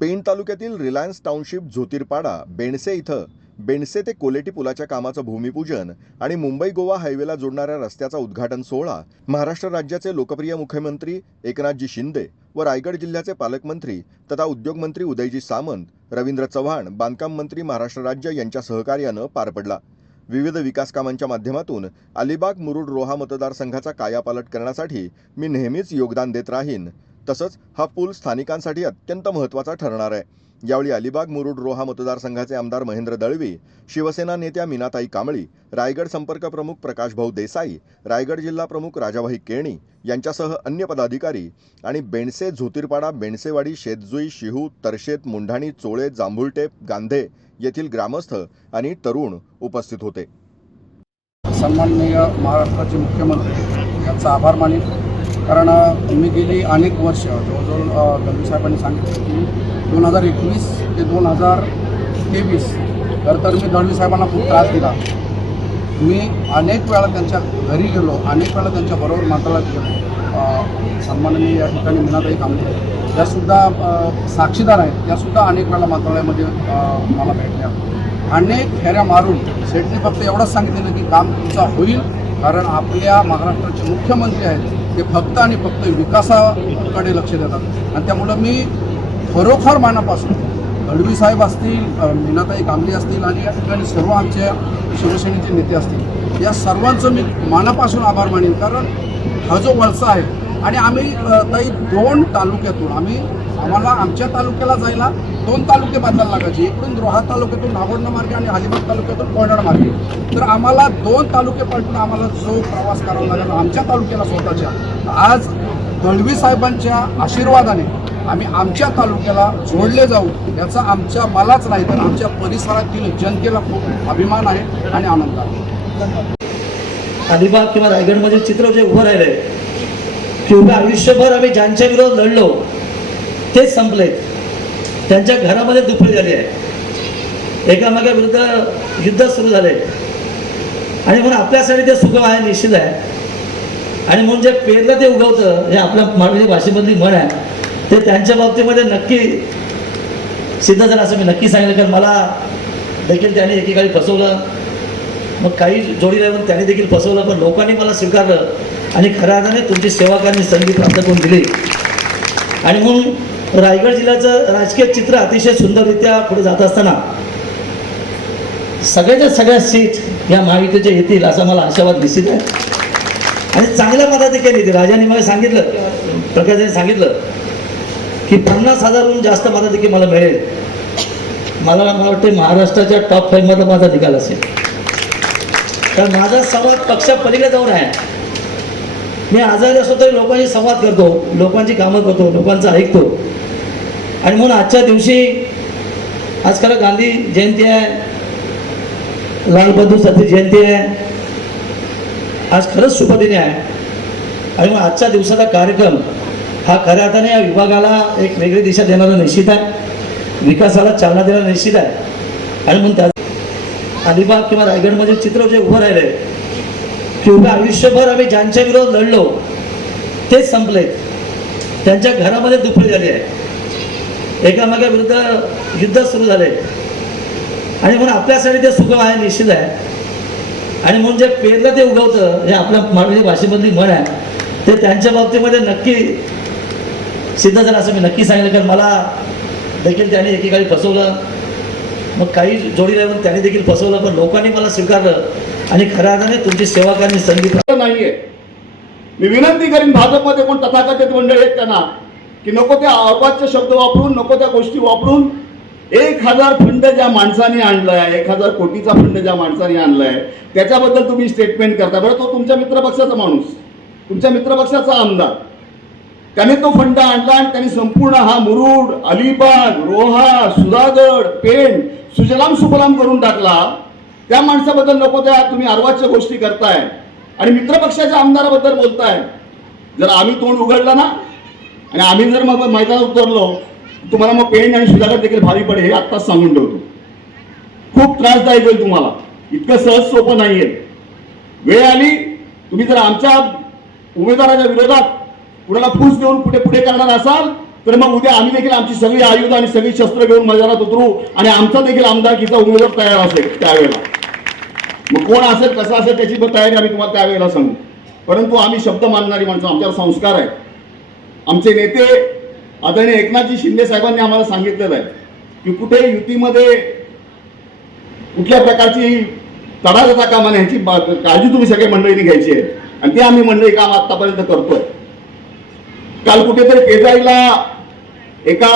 पेण तालुक्यातील Reliance township ज्योतिरपाडा बेणसे इथं. बेणसे ते कोलेटी पुलाच्या कामाचं भूमिपूजन आणि मुंबई गोवा हायवेला जोडणाऱ्या रस्त्याचा उद्घाटन सोहळा महाराष्ट्र राज्याचे लोकप्रिय मुख्यमंत्री एकनाथजी शिंदे व रायगड जिल्ह्याचे पालकमंत्री तथा उद्योगमंत्री उदयजी सामंत रवींद्र चव्हाण बांधकाम मंत्री महाराष्ट्र राज्य यांच्या सहकार्यानं पार पडला. विविध विकास कामांच्या माध्यमातून अलिबाग मुरुड रोहा मतदारसंघाचा कायापालट करण्यासाठी मी नेहमीच योगदान देत राहीन. तसंच हा पूल स्थानिकांसाठी अत्यंत महत्त्वाचा ठरणार आहे. यावेळी अलिबाग मुरुड रोहा मतदारसंघाचे आमदार महेंद्र दळवी शिवसेना नेत्या मीनाताई कांबळी रायगड संपर्क प्रमुख प्रकाशभाऊ देसाई रायगड जिल्हा प्रमुख राजाभाई केणी यांच्यासह अन्य पदाधिकारी आणि बेणसे झोतीरपाडा बेणसेवाडी शेतजुई शिहू तरशेत मुंढाणी चोळे जांभुळटेप गांधे येथील ग्रामस्थ आणि तरुण उपस्थित होते. सन्माननीय महाराष्ट्राचे मुख्यमंत्री यांचा आभार मानित कारण मी गेली अनेक वर्ष जवळजवळ अ, साहेबांनी सांगितलं की दोन हजार एकवीस ते दोन हजार तेवीस तर तर मी दळवी साहेबांना खूप त्रास दिला. मी अनेक वेळा त्यांच्या घरी गेलो अनेक वेळा त्यांच्याबरोबर मंत्रालयात गेलो. अ, सन्माननीय या ठिकाणी मीनाताई कांबळे त्यासुद्धा साक्षीदार आहेत त्यासुद्धा अनेक वेळा मंत्रालयामध्ये मला भेटल्या. अनेक फेऱ्या मारून शेटने फक्त एवढंच सांगितलेलं की काम तुमचं होईल कारण आपल्या महाराष्ट्राचे मुख्यमंत्री आहेत. ते फक्त आणि फक्त विकासाकडे लक्ष देतात. आणि त्यामुळं मी खरोखर मानापासून गडवी साहेब असतील मीनाताई कांबळे असतील आणि या ठिकाणी सर्व आमच्या शिवसेनेचे नेते असतील या सर्वांचं मी मनापासून आभार मानेन. कारण हा जो वळसा आहे आणि आम्ही अ, ताई दोन तालुक्यातून आम्ही आम्हाला आमच्या तालुक्याला जायला दोन तालुके बदलायला लागायचे. इकडून रोहा तालुक्यातून नागोंड मार्गे आणि अलिबाग तालुक्यातून कोयनाड मार्गे. तर आम्हाला दोन तालुके पलटून आम्हाला जो प्रवास करावा लागला आमच्या तालुक्याला स्वतःच्या. आज दळवी साहेबांच्या आशीर्वादाने आम्ही आमच्या तालुक्याला जोडले जाऊ याचा आमच्या मलाच नाही तर आमच्या परिसरातील जनतेला खूप अभिमान आहे आणि आनंद आहे. अलिबाग किंवा रायगडमध्ये चित्र जे उभं राहिले की उभ्या आयुष्यभर आम्ही ज्यांच्या विरोधात लढलो तेच संपले त्यांच्या घरामध्ये दुफळी झाली आहे. एकामेका विरुद्ध युद्ध सुरू झाले. आणि म्हणून आपल्यासाठी ते सुख आहे निश्चित आहे. आणि म्हणून जे पेरलं ते उगवतं हे आपल्या मराठी भाषेमधली म्हण आहे. ते त्यांच्या बाबतीमध्ये नक्की सिद्ध झालं असं मी नक्की सांगितलं कारण मला देखील त्याने एकेकाळी फसवलं. मग काही जोडी लागून त्याने देखील फसवलं पण लोकांनी मला स्वीकारलं. आणि खऱ्या अर्थाने तुमची सेवा करण्याची संधी प्राप्त करून दिली. आणि म्हणून रायगड जिल्ह्याचं राजकीय चित्र अतिशय सुंदररित्या पुढे जात असताना सगळ्याच्या सगळ्या सीट या महायुतीच्या येतील असा मला आशावाद निश्चित आहे. आणि चांगल्या मताधिकारी येतील. राजाने मला सांगितलं प्रकाशाने सांगितलं की पन्नास हजारहून जास्त मताधिकारी मला मिळेल. मला मला वाटते महाराष्ट्राच्या टॉप फाईव्हमधला माझा निकाल असेल. तर माझा संवाद पक्षापलीकडे जाऊन आहे. मी आजारी असतो तरी लोकांशी संवाद करतो लोकांची कामं करतो लोकांचं ऐकतो. आणि म्हणून आजच्या दिवशी आज खरं गांधी जयंती आहे. लालबहादूर शास्त्री जयंती आहे. आज खरंच शुभदिनी आहे. आणि मग आजच्या दिवसाचा कार्यक्रम हा खऱ्या अर्थाने या विभागाला एक वेगळी दिशा देणारा निश्चित आहे. विकासाला चालना देणारा निश्चित आहे. आणि म्हणून त्या अलिबाग किंवा रायगडमध्ये चित्र जे उभं राहिले की उभ्या आयुष्यभर आम्ही ज्यांच्या विरोधात लढलो तेच संपले त्यांच्या घरामध्ये दुफळी झाली आहे. एकामेका विरुद्ध युद्ध सुरू झाले. आणि म्हणून आपल्यासाठी ते सुख आहे निश्चित आहे. आणि म्हणून जे पेरलं ते उगवतं हे आपल्या मराठी भाषेमधली म्हण आहे. ते त्यांच्या बाबतीमध्ये नक्की सिद्ध झालं असं मी नक्की सांगितलं कारण मला देखील त्याने एकेकाळी फसवलं. मग काही जोडी पण त्याने देखील फसवलं पण लोकांनी मला स्वीकारलं. आणि खऱ्या अर्थाने तुमची सेवा करण्याची संधी नाहीये. मी विनंती करीन भाजपमध्ये कोण तथाकथित मंडळी आहेत त्यांना. की नको त्या अवाच्य शब्द वापरून नको त्या गोष्टी वापरून. एक हजार फंड ज्या माणसाने आणलाय एक हजार कोटीचा फंड ज्या माणसाने आणलाय त्याच्याबद्दल तुम्ही स्टेटमेंट करता. बरं तो तुमच्या मित्रपक्षाचा माणूस तुमच्या मित्रपक्षाचा आमदार. त्याने तो फंड आणला आणि त्याने संपूर्ण हा मुरुड अलिबाग रोहा सुधागड पेण सुजलाम सुफलाम करून टाकला. त्या माणसाबद्दल नको त्या तुम्ही अर्वाच्य गोष्टी करताय. आणि मित्रपक्षाच्या आमदाराबद्दल बोलताय. जर आम्ही तोंड उघडलं ना आणि आम्ही जर मग मैदानात उतरलो तुम्हाला मग पेन आणि सुधागड देखील भारी पडेल हे आत्ताच सांगून ठेवतो. खूप त्रासदायक होईल तुम्हाला. इतकं सहज सोपं नाहीये. वेळ आली तुम्ही जर आमच्या उमेदवाराच्या विरोधात कुणाला फूस देऊन पुढे पुढे करणार असाल तर मग उद्या आम्ही देखील आमची सगळी आयुध आणि सगळी शस्त्र घेऊन मैदानात उतरू आणि आमचा देखील आमदारकीचा उमेदवार तयार असेल त्यावेळेला. मग कोण असेल कसं असेल त्याची पण तयारी आम्ही तुम्हाला त्यावेळेला सांगू. परंतु आम्ही शब्द मानणारी माणसं आमच्यावर संस्कार आहे आमचे नेते आदरणीय एकनाथजी शिंदे साहेबांनी आम्हाला सांगितलेलं आहे की कुठे युतीमध्ये कुठल्या प्रकारची तडा जाता कामा नये ह्याची काळजी तुम्ही सगळे मंडळींनी घ्यायची आहे. आणि ते आम्ही मंडळी काम आतापर्यंत करतोय. काल कुठेतरी केजाईला एका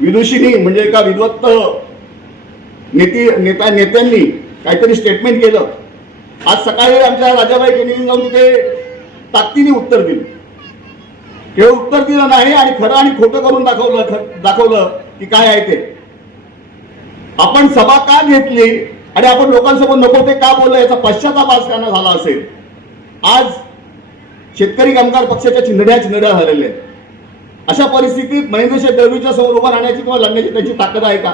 विदुषीनी म्हणजे एका विद्वत्त नेती नेता नेत्यांनी काहीतरी स्टेटमेंट केलं. आज सकाळी आमच्या राजाबाई केनी जाऊन तिथे ताकदीने उत्तर दिलं. केवळ उत्तर दिलं नाही आणि खरं आणि खोटं करून दाखवलं दाखवलं की काय आहे ते. आपण सभा का घेतली आणि आपण लोकांसोबत नको ते का बोललं याचा पश्चाताप आज त्यांना झाला असेल. आज शेतकरी कामगार पक्षाच्या चिंधड्या चिंधड्या झालेल्या आहेत. अशा परिस्थितीत महेंद्रशे दळवीच्या समोर उभं राहण्याची किंवा लढण्याची त्यांची ताकद आहे का?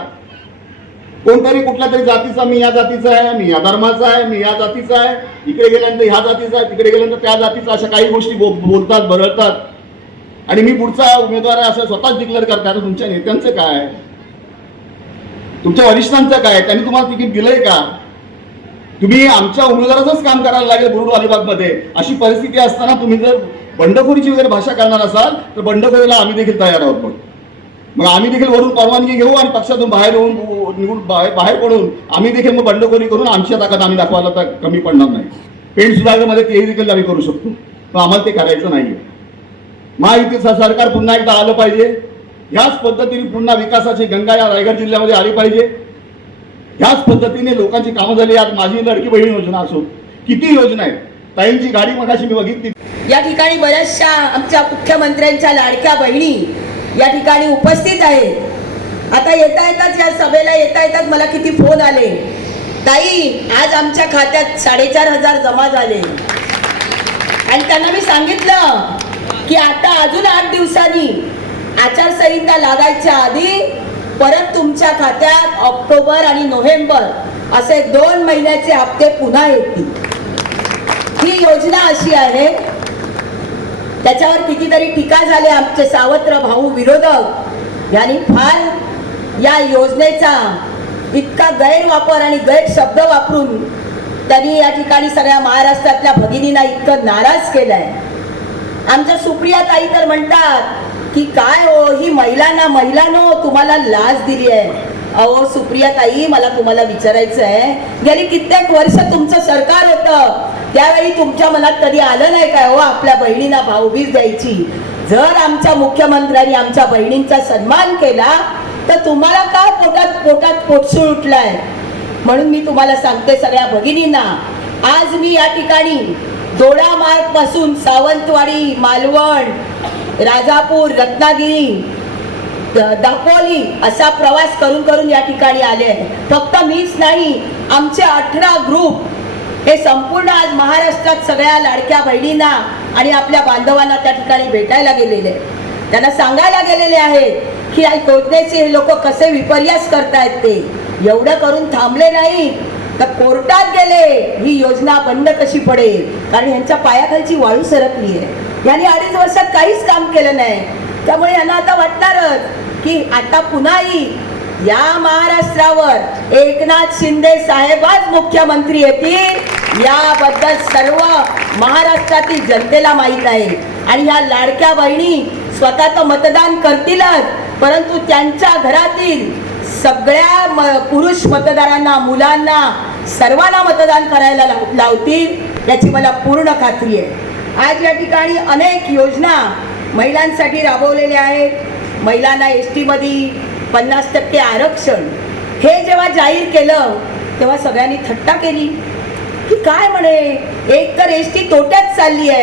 कोणतरी कुठल्या तरी जातीचा मी या जातीचा आहे मी या धर्माचा आहे मी या जातीचा आहे इकडे गेल्यानंतर ह्या जातीचा आहे तिकडे गेल्यानंतर त्या जातीचा अशा काही गोष्टी बोलतात बरळतात. आणि मी पुढचा उमेदवार आहे असं स्वतःच डिक्लेअर करता. आता तुमच्या नेत्यांचं काय तुमच्या वरिष्ठांचं काय त्यांनी तुम्हाला तिकीट दिलंय का? तुम्ही आमच्या उमेदवाराचंच काम करायला लागेल बुरुड अलिबागमध्ये. अशी परिस्थिती असताना तुम्ही जर बंडखोरीची वगैरे भाषा करणार असाल तर बंडखोरीला आम्ही देखील तयार आहोत मग. मग आम्ही देखील वरून परवानगी घेऊ आणि पक्षातून बाहेर येऊन निवडून बाहेर बाहेर पडून आम्ही देखील मग बंडखोरी करून आमची ताकद आम्ही दाखवायला तर कमी पडणार नाही. पेंट सुधारण्यामध्ये तेही देखील आम्ही करू शकतो. पण आम्हाला ते करायचं नाही महायुतीचं सरकार पुन्हा एकदा आलं पाहिजे. ह्याच पद्धतीने पुन्हा विकासाची गंगा या रायगड जिल्ह्यामध्ये आली पाहिजे. ह्याच पद्धतीने लोकांची कामं झाली. आज माझी लडकी बहीण योजना असो किती योजना आहेत? ताईंची गाडी मगाशी मी बघितली. या ठिकाणी बऱ्याचशा आमच्या मुख्यमंत्र्यांच्या लाडक्या बहिणी या ठिकाणी उपस्थित आहेत. आता येता येताच या सभेला येता येताच मला किती फोन आले. ताई आज आमच्या खात्यात साडेचार हजार जमा झाले. आणि त्यांना मी सांगितलं की आता अजून आठ दिवसांनी आचारसंहिता लागायच्या आधी परत तुमच्या खात्यात ऑक्टोबर आणि नोव्हेंबर असे दोन महिन्याचे हप्ते पुन्हा येतील. ही योजना अशी आहे त्याच्यावर कितीतरी टीका झाली आमचे सावत्र भाऊ विरोधक यांनी फार या योजनेचा इतका गैरवापर आणि गैरशब्द वापरून त्यांनी या ठिकाणी सगळ्या महाराष्ट्रातल्या भगिनींना इतकं नाराज केलंय. आमच्या सुप्रिया ताई तर म्हणतात की काय हो ही महिलांना महिलांनो तुम्हाला लाज दिली आहे. अहो सुप्रिया ताई मला तुम्हाला विचारायचं आहे. गेली कित्येक वर्ष तुमचं सरकार होतं. त्यावेळी तुमच्या मनात कधी आलं नाही काय हो आपल्या बहिणींना भाऊबीज द्यायची? जर आमच्या मुख्यमंत्र्यांनी आमच्या बहिणींचा सन्मान केला तर तुम्हाला का पोटात पोटात पोटसूळ उठलाय? म्हणून मी तुम्हाला सांगते सगळ्या भगिनींना आज मी या ठिकाणी दोडा मार्गपासून सावंतवाडी मालवण राजापूर रत्नागिरी दापोली असा प्रवास करून करून या ठिकाणी आले आहे फक्त मीच नाही आमचे अठरा ग्रुप हे संपूर्ण आज महाराष्ट्रात सगळ्या लाडक्या बहिणींना आणि आपल्या बांधवांना त्या ठिकाणी भेटायला गेलेले आहेत. त्यांना सांगायला गेलेले आहेत की आई योजनेचे हे लोक कसे विपर्यास करतायत ते? एवढं करून थांबले नाही तर कोर्टात गेले ही योजना बंद कशी पडेल? कारण यांच्या पायाखालची वाळू सरकली आहे. यांनी अडीच वर्षात काहीच काम केलं नाही. त्यामुळे यांना आता वाटणारच की आता पुन्हाही या महाराष्ट्रावर एकनाथ शिंदे साहेबच मुख्यमंत्री येतील. याबद्दल सर्व महाराष्ट्रातील जनतेला माहीत आहे. आणि ह्या लाडक्या बहिणी स्वतः तर मतदान करतीलच परंतु त्यांच्या घरातील सगळ्या म- पुरुष मतदारांना मुलांना सर्वांना मतदान करायला लाव- लावतील याची मला पूर्ण खात्री आहे. आज या ठिकाणी अनेक योजना महिलांसाठी राबवलेल्या आहेत. महिलांना एस टीमध्ये पन्नास टक्के आरक्षण. हे जेव्हा जाहीर केलं तेव्हा सगळ्यांनी थट्टा केली. की काय म्हणे? एक तर एस टी तोट्यात चालली आहे.